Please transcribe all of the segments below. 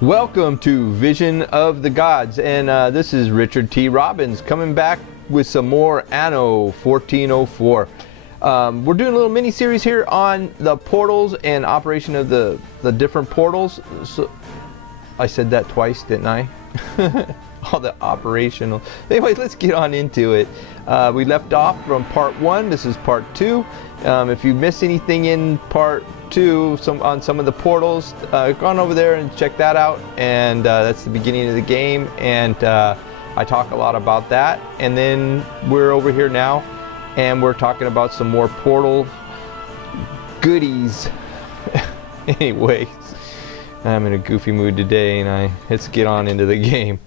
Welcome to Vision of the Gods, and this is Richard T. Robbins coming back with some more Anno 1404. We're doing a little mini series here on the portals and operation of the different portals. So I said that twice, didn't I? All the operational. Anyway, let's get on into it. We left off from part 1. This is part 2. If you miss anything in part 2 on some of the portals, go on over there and check that out. And that's the beginning of the game, and I talk a lot about that. And then we're over here now, and we're talking about some more portal goodies. Anyways, I'm in a goofy mood today, and let's get on into the game.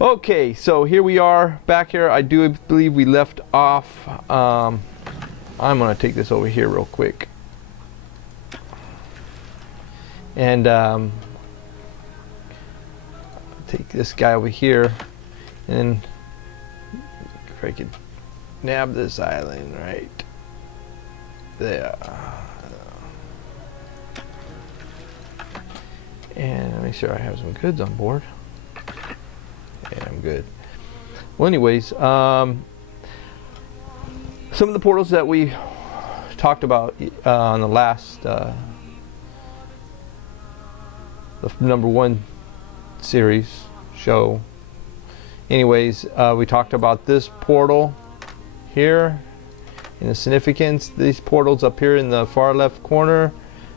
Okay, so here we are back here. I do believe we left off. I'm going to take this over here real quick. And take this guy over here. And if I could nab this island right there. And make sure I have some goods on board. Yeah, I'm good. Well, anyways, some of the portals that we talked about on the last the number 1 series show. Anyways, we talked about this portal here and the significance. These portals up here in the far left corner,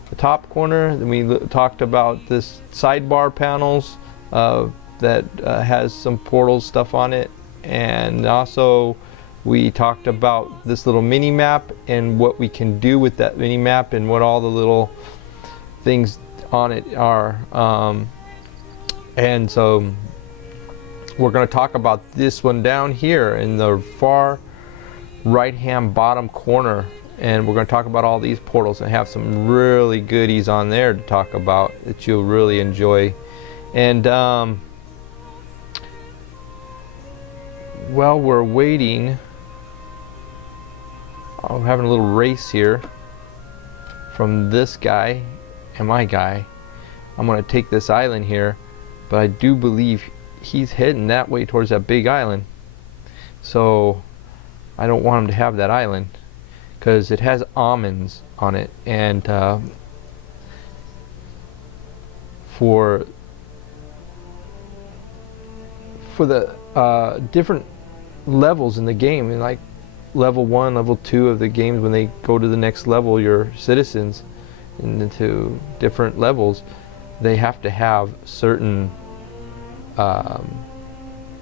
the top corner. Then we talked about this sidebar panels that has some portal stuff on it, and also we talked about this little mini map and what we can do with that mini map and what all the little things on it are. And so we're going to talk about this one down here in the far right hand bottom corner, and we're going to talk about all these portals and have some really goodies on there to talk about that you'll really enjoy. And while we're waiting, I'm having a little race here from this guy and my guy. I'm going to take this island here, but I do believe he's heading that way towards that big island. So I don't want him to have that island because it has almonds on it, and for the different levels in the game, and like level 1, level 2 of the games, when they go to the next level, your citizens into different levels, they have to have certain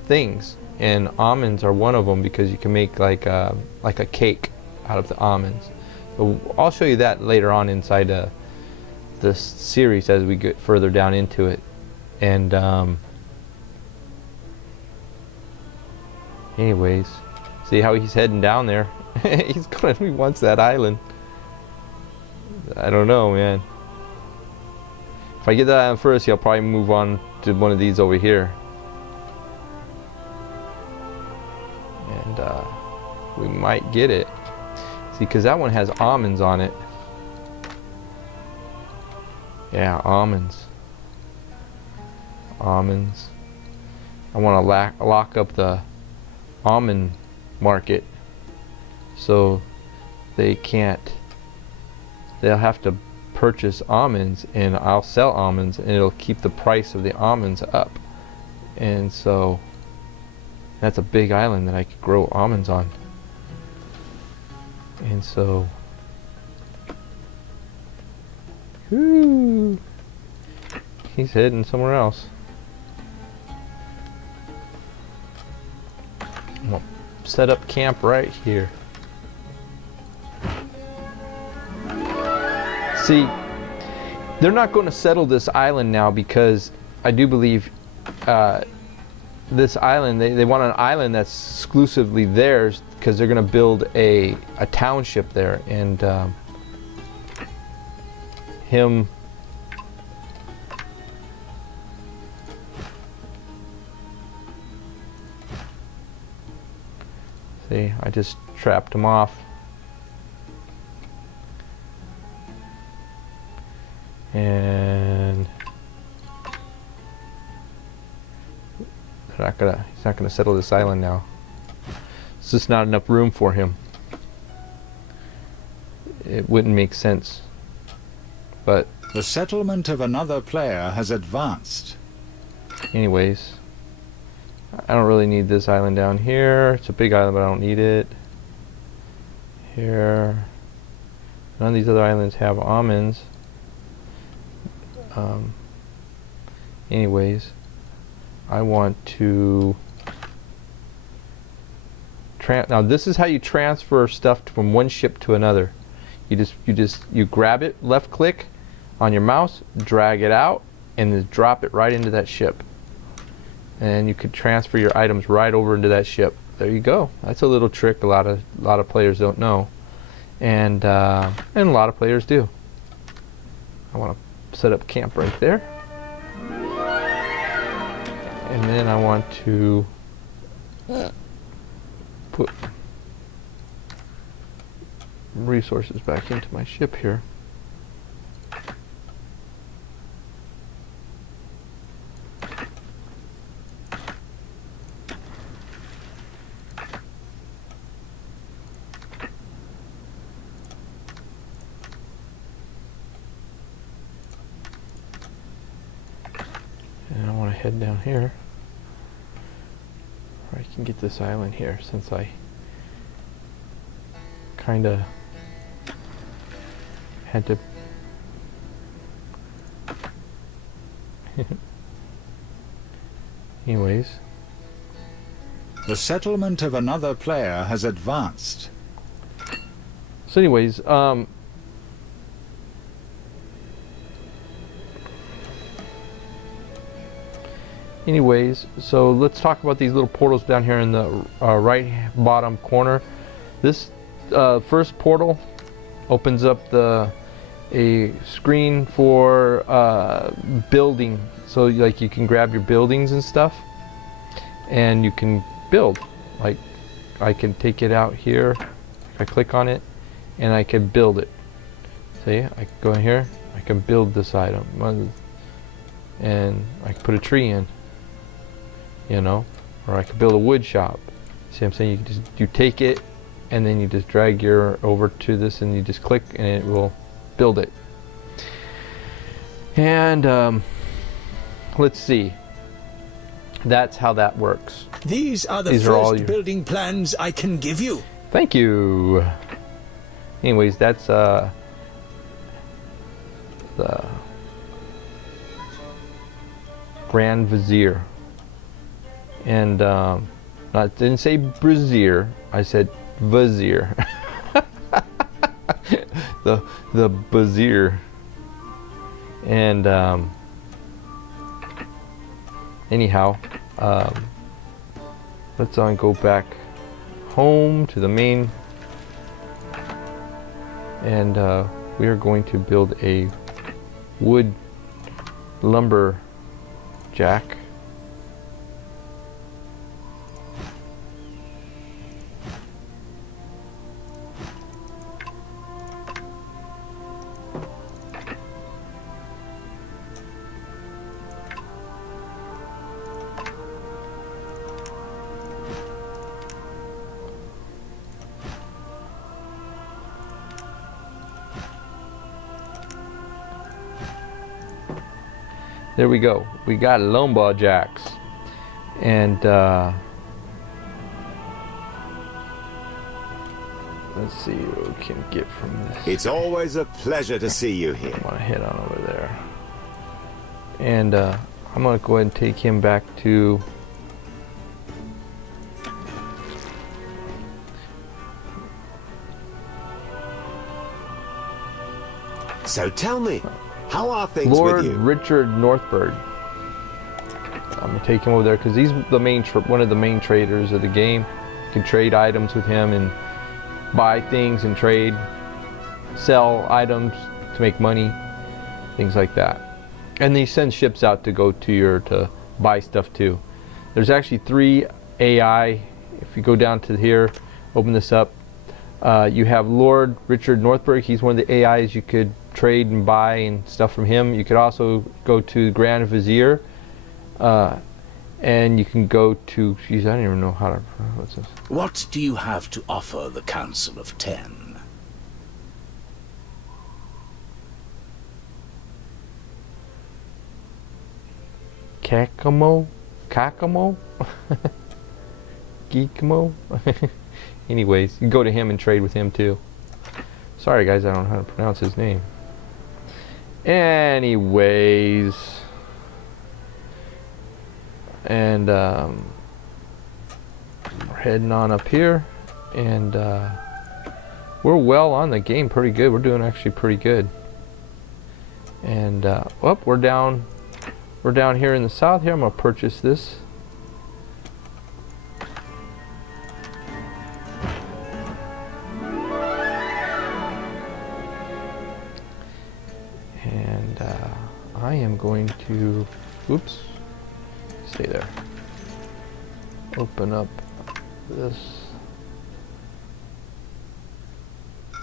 things, and almonds are one of them, because you can make like a cake out of the almonds. So I'll show you that later on inside this series as we get further down into it. And anyways, see how he's heading down there. He wants that island. I don't know, man. If I get that island first, he'll probably move on to one of these over here. And we might get it. See, because that one has almonds on it. Yeah, almonds. Almonds. I want to lock up the almond market, so they'll have to purchase almonds, and I'll sell almonds, and it'll keep the price of the almonds up. And so that's a big island that I could grow almonds on. And so whoo, he's heading somewhere else. I'm gonna set up camp right here. See, they're not going to settle this island now, because I do believe this island, they want an island that's exclusively theirs, because they're going to build a township there. And him see, I just trapped him off. And He's not gonna settle this island now. It's just not enough room for him. It wouldn't make sense. But The settlement of another player has advanced. anyways, I don't really need this island down here. It's a big island, but I don't need it. Here. None of these other islands have almonds. Anyways, I want to now this is how you transfer stuff from one ship to another. You grab it, left click on your mouse, drag it out, and then drop it right into that ship. And you could transfer your items right over into that ship. There you go. That's a little trick a lot of players don't know, and a lot of players do. I want to set up camp right there, and then I want to put resources back into my ship here. And I want to head down here where I can get this island here, since I kind of had to anyways, The settlement of another player has advanced. so anyways, so let's talk about these little portals down here in the right bottom corner. This first portal opens up a screen for building. So like you can grab your buildings and stuff, and you can build. Like I can take it out here. I click on it, and I can build it. See, I can go in here. I can build this item, and I can put a tree in. You know, or I could build a wood shop. See what I'm saying? You take it, and then you just drag your over to this, and you just click, and it will build it. And let's see. That's how that works. These are the These are all first your building plans I can give you. Thank you. Anyways, that's the Grand Vizier. And I didn't say brazier, I said vizier. the vizier. And anyhow, let's go back home to the main, and we are going to build a wood lumber jack. There we go. We got lumberjacks, and let's see what we can get from this. It's always a pleasure to see you here. I want to head on over there, and I'm gonna go ahead and take him back to. So tell me, how are things Lord with you? Richard Northberg. I'm gonna take him over there because he's the main one of the main traders of the game. You can trade items with him and buy things and trade, sell items to make money, things like that. And they send ships out to go to buy stuff too. There's actually 3 AI. If you go down to here, open this up. You have Lord Richard Northberg. He's one of the AIs you could trade and buy and stuff from him. You could also go to Grand Vizier, And you can go to, geez, I don't even know how to, what's this? What do you have to offer the Council of Ten? Kakamo? Geekmo? Anyways, you can go to him and trade with him too. Sorry guys, I don't know how to pronounce his name. Anyways. And we're heading on up here. And we're well on the game, pretty good. We're doing actually pretty good. And we're down here in the south here. I'm gonna purchase this. And I am going to, oops, stay there. Open up this.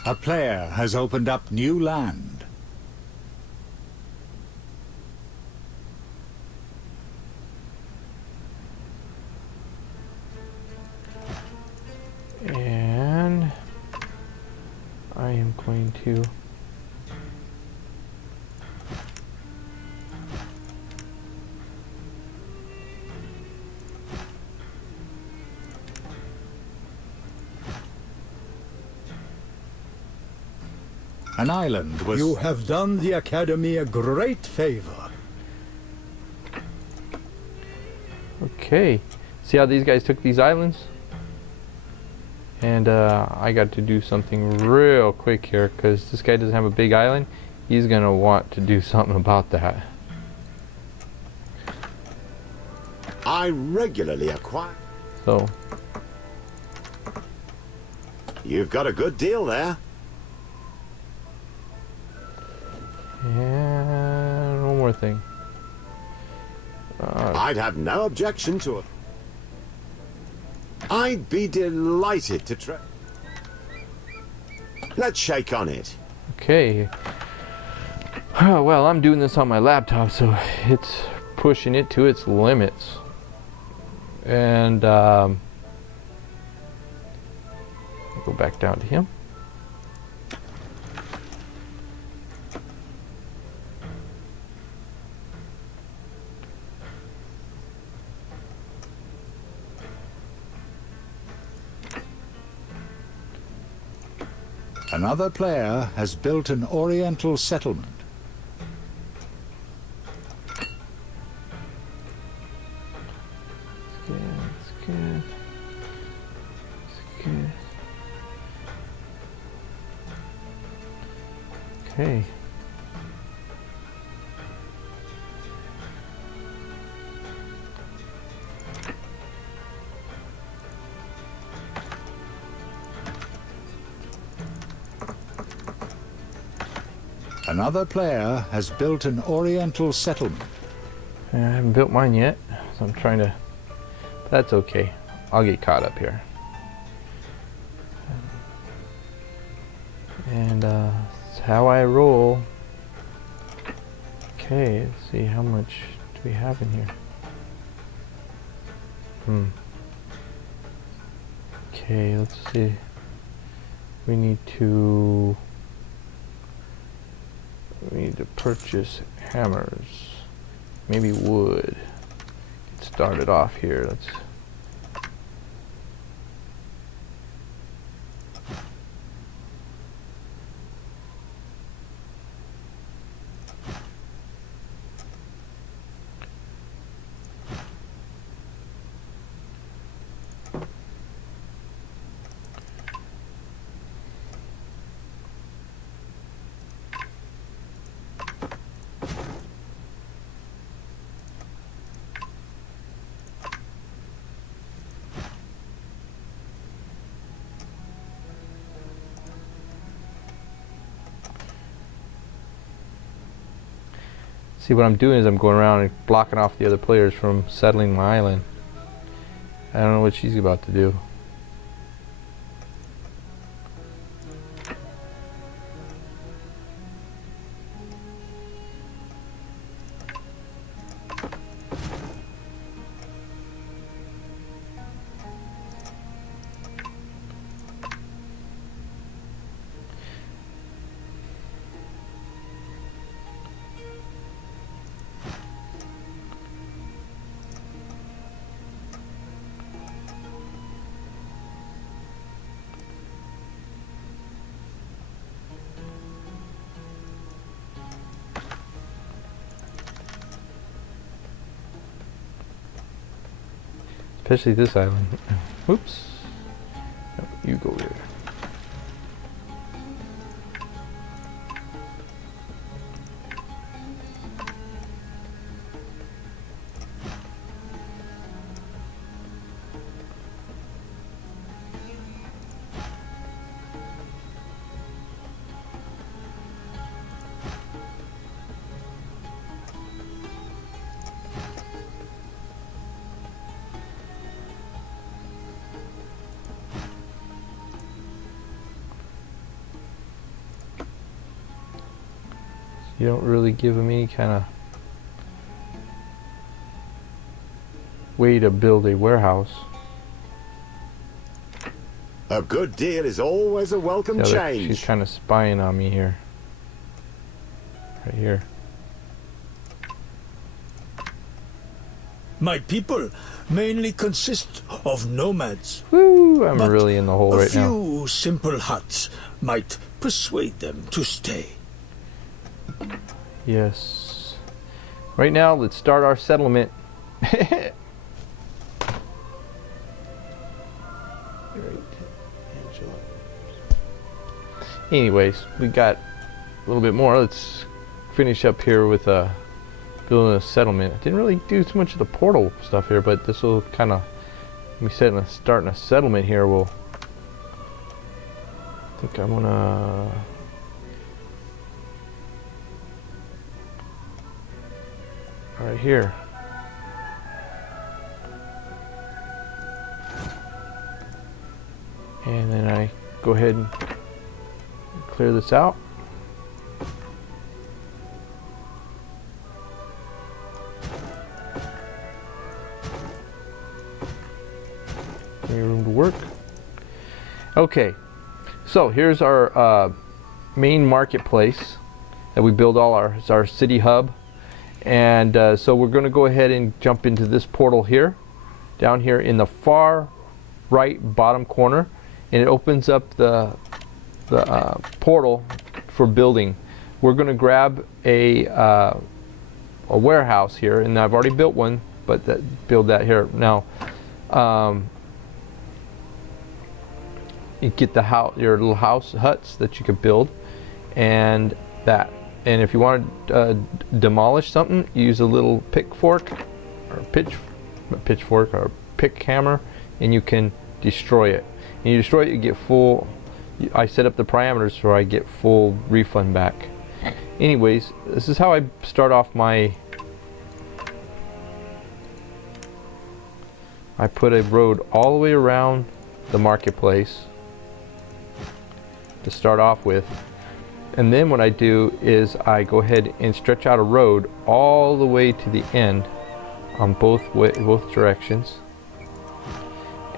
A player has opened up new land. And I am going to An island was... You have done the Academy a great favor. okay. See how these guys took these islands? And I got to do something real quick here because this guy doesn't have a big island. He's gonna want to do something about that. I regularly acquire. So You've got a good deal there. and one more thing. I'd have no objection to it. I'd be delighted to try. Let's shake on it. Okay. Well, I'm doing this on my laptop, so it's pushing it to its limits. And go back down to him. Another player has built an Oriental settlement. That's good. That's good. Okay. Another player has built an Oriental settlement. I haven't built mine yet, so I'm trying to. But that's okay. I'll get caught up here. And that's how I roll. Okay, let's see how much do we have in here. Okay, let's see. We need to purchase hammers. Maybe wood. Get started off here. Let's. See, what I'm doing is I'm going around and blocking off the other players from settling my island. I don't know what she's about to do. Especially this island. Oops. No, you go there. You don't really give them any kind of way to build a warehouse. A good deal is always a welcome Yeah, look, change. she's kind of spying on me here. Right here. My people mainly consist of nomads. Woo! I'm But really in the hole right now. A few simple huts might persuade them to stay. Yes. Right now, let's start our settlement. Anyways, we got a little bit more. Let's finish up here with building a settlement. I didn't really do too much of the portal stuff here, but this will kind of, we starting a settlement here. I think I'm gonna. Right here. And then I go ahead and clear this out. Any room to work. Okay, so here's our main marketplace that we build all our city hub. And so we're going to go ahead and jump into this portal here, down here in the far right bottom corner, and it opens up the portal for building. We're going to grab a warehouse here, and I've already built one, but build that here now. You get the house, your little huts that you could build, and that. And if you want to demolish something, you use a little pitchfork or pitchfork or pick hammer, and you can destroy it. And you destroy it, you get full. I set up the parameters so I get full refund back. Anyways, this is how I start off my. I put a road all the way around the marketplace to start off with. And then what I do is I go ahead and stretch out a road all the way to the end on both directions.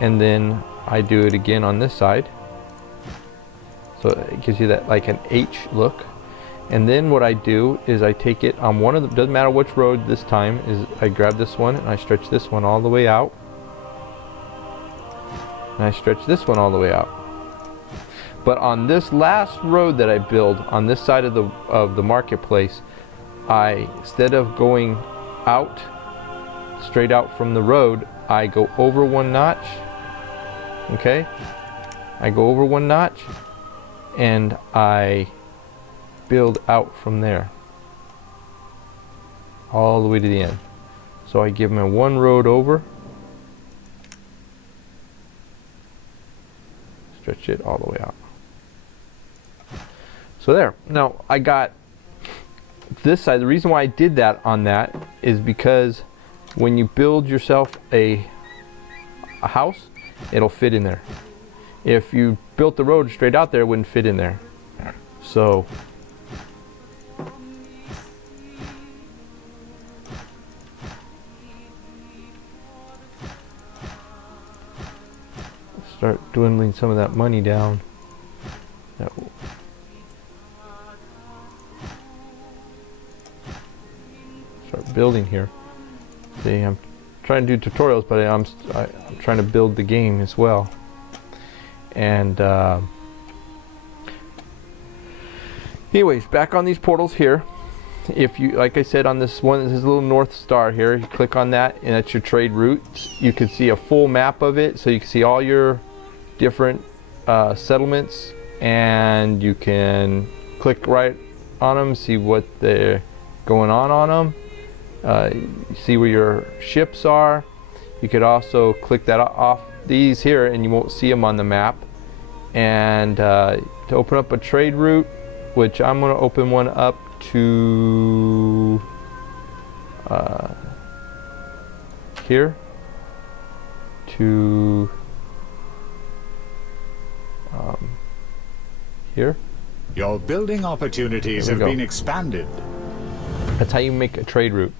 And then I do it again on this side. So it gives you that like an H look. And then what I do is I take it on one of the, doesn't matter which road this time, is I grab this one and I stretch this one all the way out. And I stretch this one all the way out. But on this last road that I build on this side of the marketplace, instead of going out, straight out from the road, I go over one notch. Okay? I go over one notch and I build out from there. All the way to the end. So I give them a one road over. Stretch it all the way out. So there. Now I got this side. The reason why I did that on that is because when you build yourself a house, it'll fit in there. If you built the road straight out there, it wouldn't fit in there. So start dwindling some of that money down. Start building here. See, I'm trying to do tutorials, but I'm trying to build the game as well. And anyways, back on these portals here. if you, like I said, on this one, this little north star here, you click on that and that's your trade routes. You can see a full map of it, so you can see all your different settlements, and you can click right on them, see what they're going on them. See where your ships are. You could also click that off these here and you won't see them on the map. And to open up a trade route, which I'm going to open one up to here to here. Your building opportunities have been expanded. That's how you make a trade route.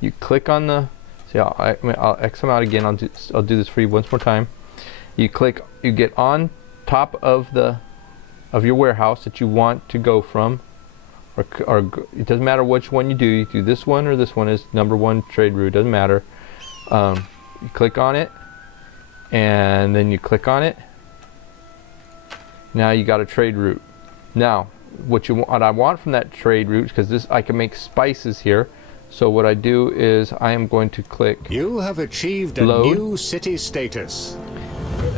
You click on the, see, I'll X them out again. I'll do this for you once more time. You click, you get on top of your warehouse that you want to go from, or it doesn't matter which one you do. You do this one or this one is number one trade route. Doesn't matter. You click on it, and then you click on it. Now you got a trade route. Now, what I want from that trade route, because this I can make spices here. So what I do is I am going to click. You have achieved a load, new city status.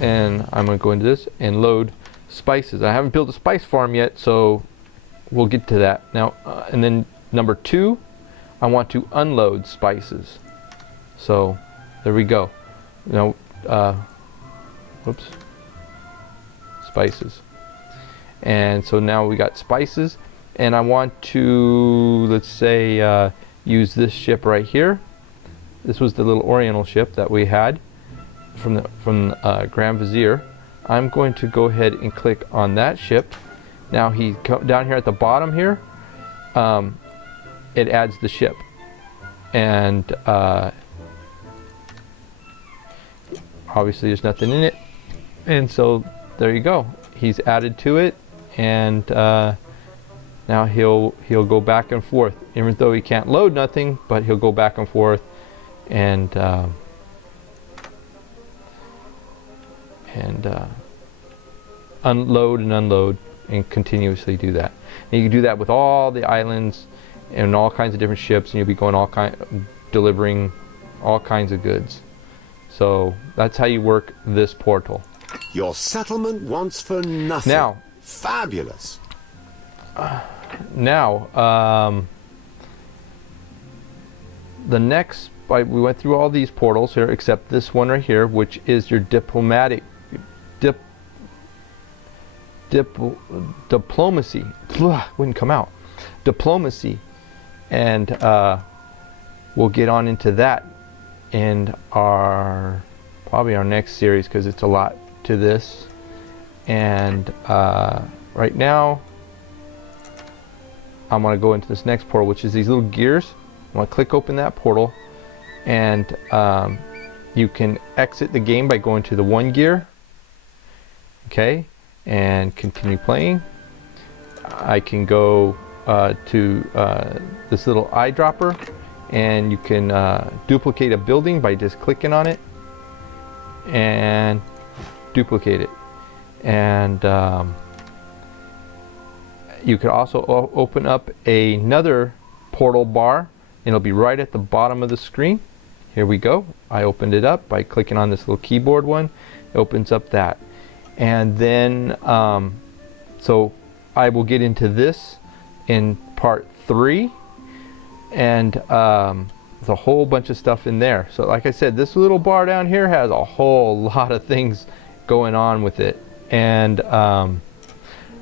And I'm going to go into this and load spices. I haven't built a spice farm yet, so we'll get to that now. And then number 2, I want to unload spices. So there we go. Now, whoops, spices. And so now we got spices, and I want to, let's say, use this ship right here. This was the little Oriental ship that we had from the Grand Vizier. I'm going to go ahead and click on that ship. Now down here at the bottom here, it adds the ship, and obviously there's nothing in it, and so there you go. He's added to it, and now he'll go back and forth, even though he can't load nothing, but he'll go back and forth and unload and unload and continuously do that. And you can do that with all the islands and all kinds of different ships, and you'll be going delivering all kinds of goods. So that's how you work this portal. Your settlement wants for nothing. Now, fabulous. Now, the next, we went through all these portals here, except this one right here, which is your diplomacy. Wouldn't come out. Diplomacy, and we'll get on into that in probably our next series, because it's a lot to this. And right now I'm going to go into this next portal, which is these little gears. I'm going to click open that portal, and you can exit the game by going to the 1 gear, okay, and continue playing. I can go to this little eyedropper, and you can duplicate a building by just clicking on it and duplicate it. And you could also open up another portal bar, and it'll be right at the bottom of the screen. Here we go. I opened it up by clicking on this little keyboard one. It opens up that. And then so I will get into this in part 3, and there's a whole bunch of stuff in there. So like I said, this little bar down here has a whole lot of things going on with it. And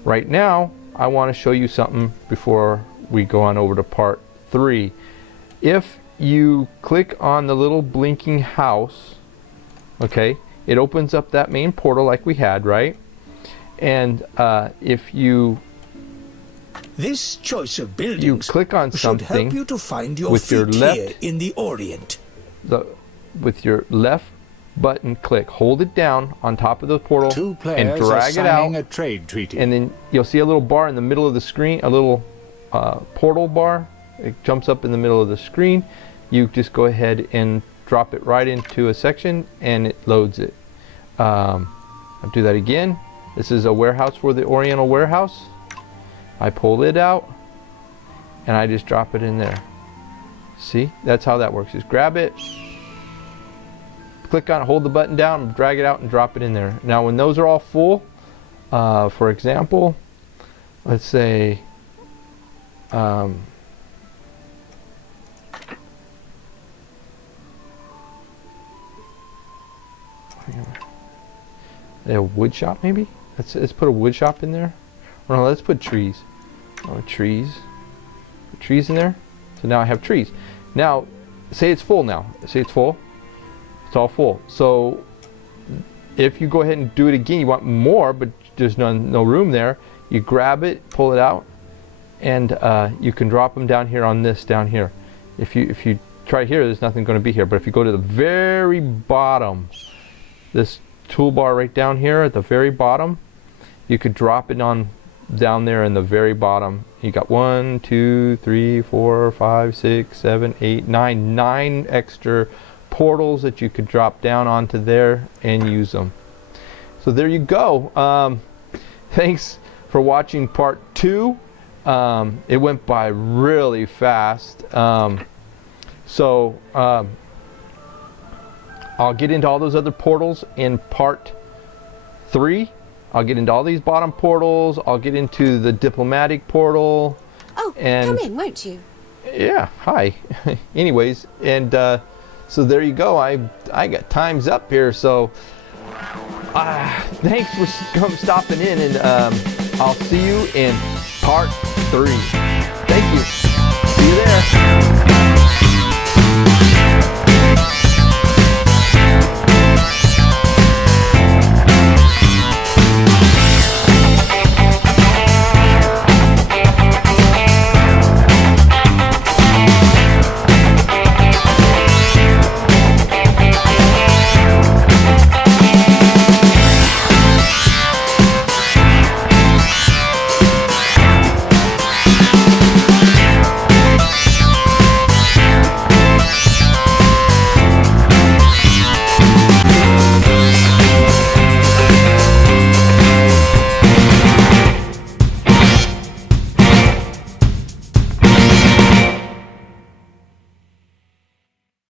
right now I want to show you something before we go on over to part 3. If you click on the little blinking house, okay, it opens up that main portal like we had, right? And if this choice of buildings click on should something help you to find your with your feet left here in the Orient. with your left button click, hold it down on top of the portal 2 players and drag it out, a trade treaty. and then you'll see a little bar in the middle of the screen, a little portal bar. It jumps up in the middle of the screen. You just go ahead and drop it right into a section, and it loads it. I'll do that again. This is a warehouse for the Oriental warehouse. I pull it out, and I just drop it in there. See, that's how that works. Just grab it, click on it, hold the button down, drag it out and drop it in there. Now when those are all full, for example, let's say a wood shop maybe? Let's put a wood shop in there. Or no, let's put trees. Trees. Put trees in there. So now I have trees. Now, say it's full now. Say it's full. It's all full. So if you go ahead and do it again, you want more, but there's no room there. You grab it, pull it out, and you can drop them down here on this down here. If you try here, there's nothing going to be here. But if you go to the very bottom, this toolbar right down here at the very bottom, you could drop it on down there in the very bottom. You got 1, 2, 3, 4, 5, 6, 7, 8, 9, 9 extra portals that you could drop down onto there and use them. So there you go. Thanks for watching part 2. It went by really fast. I'll get into all those other portals in part 3. I'll get into all these bottom portals. I'll get into the diplomatic portal. Oh, and come in, won't you? Yeah, hi. Anyways, and so there you go. I got time's up here. So thanks for stopping in, and I'll see you in part 3. Thank you. See you there.